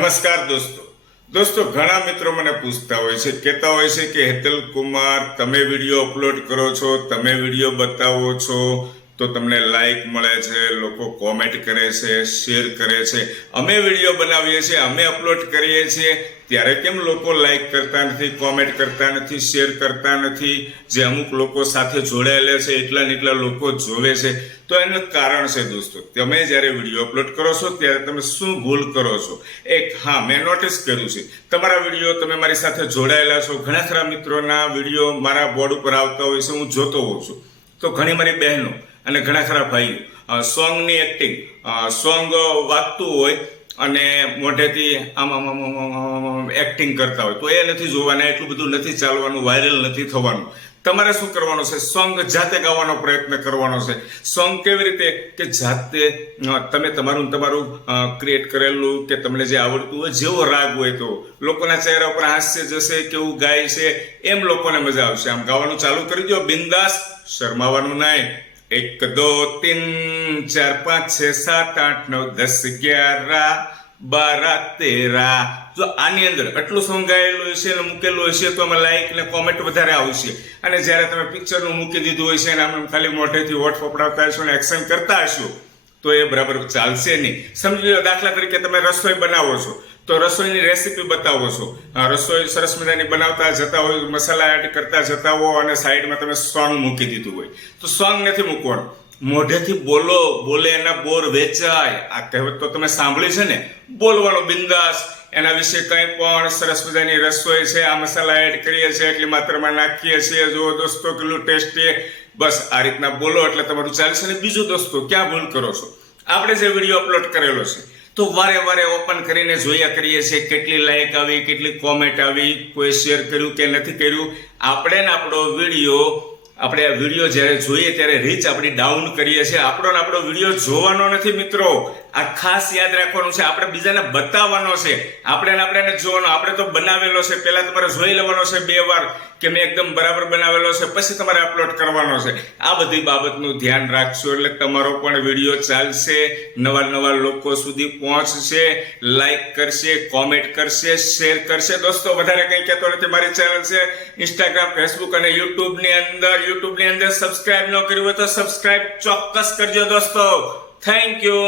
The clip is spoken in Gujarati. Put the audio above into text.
નમસ્કાર દોસ્તો. દોસ્તો, ઘણા મિત્રો મને પૂછતા હોય છે, કહેતા હોય છે કે, હેતલ કુમાર, તમે વીડિયો અપલોડ કરો છો, તમે વીડિયો બતાવો છો તો તમને લાઈક મળે છે, લોકો કોમેન્ટ કરે છે શેર કરે છે. અમે વીડિયો બનાવીએ છીએ, અમે અપલોડ કરીએ છીએ. ત્યારે કેમ લોકો લાઈક કરતા નથી કોમેન્ટ કરતા નથી શેર કરતા નથી? જે અમુક લોકો સાથે જોડાયેલા છે, એટલા ને એટલા લોકો જોવે છે. તો એનું કારણ છે દોસ્તો, તમે જ્યારે વીડિયો અપલોડ કરો છો, ત્યારે તમે શું ભૂલ કરો છો? એક, હા, મેં નોટિસ કર્યું છે. તમારા વીડિયો તમે મારી સાથે જોડાયેલા છો. ઘણા ખરા મિત્રોના વીડિયો મારા બોર્ડ ઉપર આવતા હોય છે, હું જોતો હોઉં છું. તો ઘણી મારી બહેનો અને ઘણા ખરા ભાઈઓ. સોંગની એક્ટિંગ સોંગ વાગતું હોય અને મોઢેથી આમ આમ આમ એક્ટિંગ કરતા હોય, તો એ નથી જોવાના, એટલું બધું નથી ચાલવાનું વાયરલ નથી થવાનું. તમારે શું કરવાનું છે? સોંગ જાતે ગાવાનો પ્રયત્ન કરવાનો છે. સોંગ કેવી રીતે? કે જાતે તમે તમારું તમારું ક્રિએટ કરેલું કે તમને જે આવડતું હોય, જેવો રાગ હોય તો. લોકોના ચહેરા ઉપર હાસ્ય જશે, કેવું ગાય છે, એમ લોકોને મજા આવશે. આમ ગાવાનું ચાલુ કરી દો. બિંદાસ શરમાવાનું નહીં. એક, દો, તીન, ચાર, પાંચ, છ, સાત, આઠ, નવ, દસ, અગિયાર, બારા, તેરા. જો આની અંદર આટલું સોંગ ગાયેલું હશે અને મૂકેલું હશે તો અમે લાઈક ને કોમેન્ટ વધારે આવશે. અને જ્યારે તમે પિક્ચરનું મૂકી દીધું હશે અને આમ ખાલી મોઢેથી વોટ ફપડાવતા હશો અને એક્શન કરતા હશો તો એ બરાબર ચાલશે નહીં. સમજી લો, દાખલા તરીકે તમે રસોઈ બનાવો છો, તો રસોઈની રેસીપી બતાવો છો. રસોઈ સરસ મજાની બનાવતા જતા હોય, મસાલા એડ કરતા જતા હો અને સાઈડમાં તમે સોંગ મૂકી દીધું હોય. તો સોંગ નથી મૂકવાનું. મોઢેથી બોલો, બોલે એના બોર વેચાય. આ કહેવત તો તમે સાંભળી છે ને? બોલવાનો બિંદાસ. એના વિશે કંઈ પણ સરસ મજાની રસોઈ છે, આ મસાલા એડ કરીએ છીએ, એટલી માત્રામાં નાખીએ છીએ. જો દોસ્તો, કેટલું ટેસ્ટી બસ આ રીતના બોલો, એટલે તમારું ચાલશે. ને બીજું દોસ્તો, ક્યાં ભૂલ કરો છો? આપણે જે વીડિયો અપલોડ કરેલો છે, તો વારે વારે ઓપન કરીને જોયા કરીએ છીએ કેટલી લાઇક આવી, કેટલી કોમેન્ટ આવી, કોઈ શેર કર્યું કે નથી કર્યું. આપણે ને આપણો વીડિયો આપણે આ વીડિયો જ્યારે જોઈએ ત્યારે રીચ આપણી ડાઉન કરીએ છીએ. આપણો આપણો વીડિયો જોવાનો નથી મિત્રો. આ ખાસ યાદ રાખવાનું છે. આપણે બીજાને બતાવવાનો છે. આપણે આપણે જોવાનો. આપણે તો બનાવેલો છે. પહેલાં તમારે જોઈ લેવાનો છે બે વાર કે મેં એકદમ બરાબર બનાવેલો છે. પછી તમારે અપલોડ કરવાનો છે. આ બધી બાબતનું ધ્યાન રાખશો એટલે તમારો પણ વીડિયો ચાલશે. નવા નવા લોકો સુધી પહોંચશે. લાઈક કરશે કોમેન્ટ કરશે શેર કરશે. દોસ્તો, વધારે કંઈ કહેતો નથી. મારી ચેનલ છે ઇન્સ્ટાગ્રામ ફેસબુક અને યુટ્યુબની અંદર. યુટ્યુબની અંદર સબસ્ક્રાઇબ ન કર્યું હોય તો સબસ્ક્રાઇબ ચોક્કસ કરજો દોસ્તો. Thank you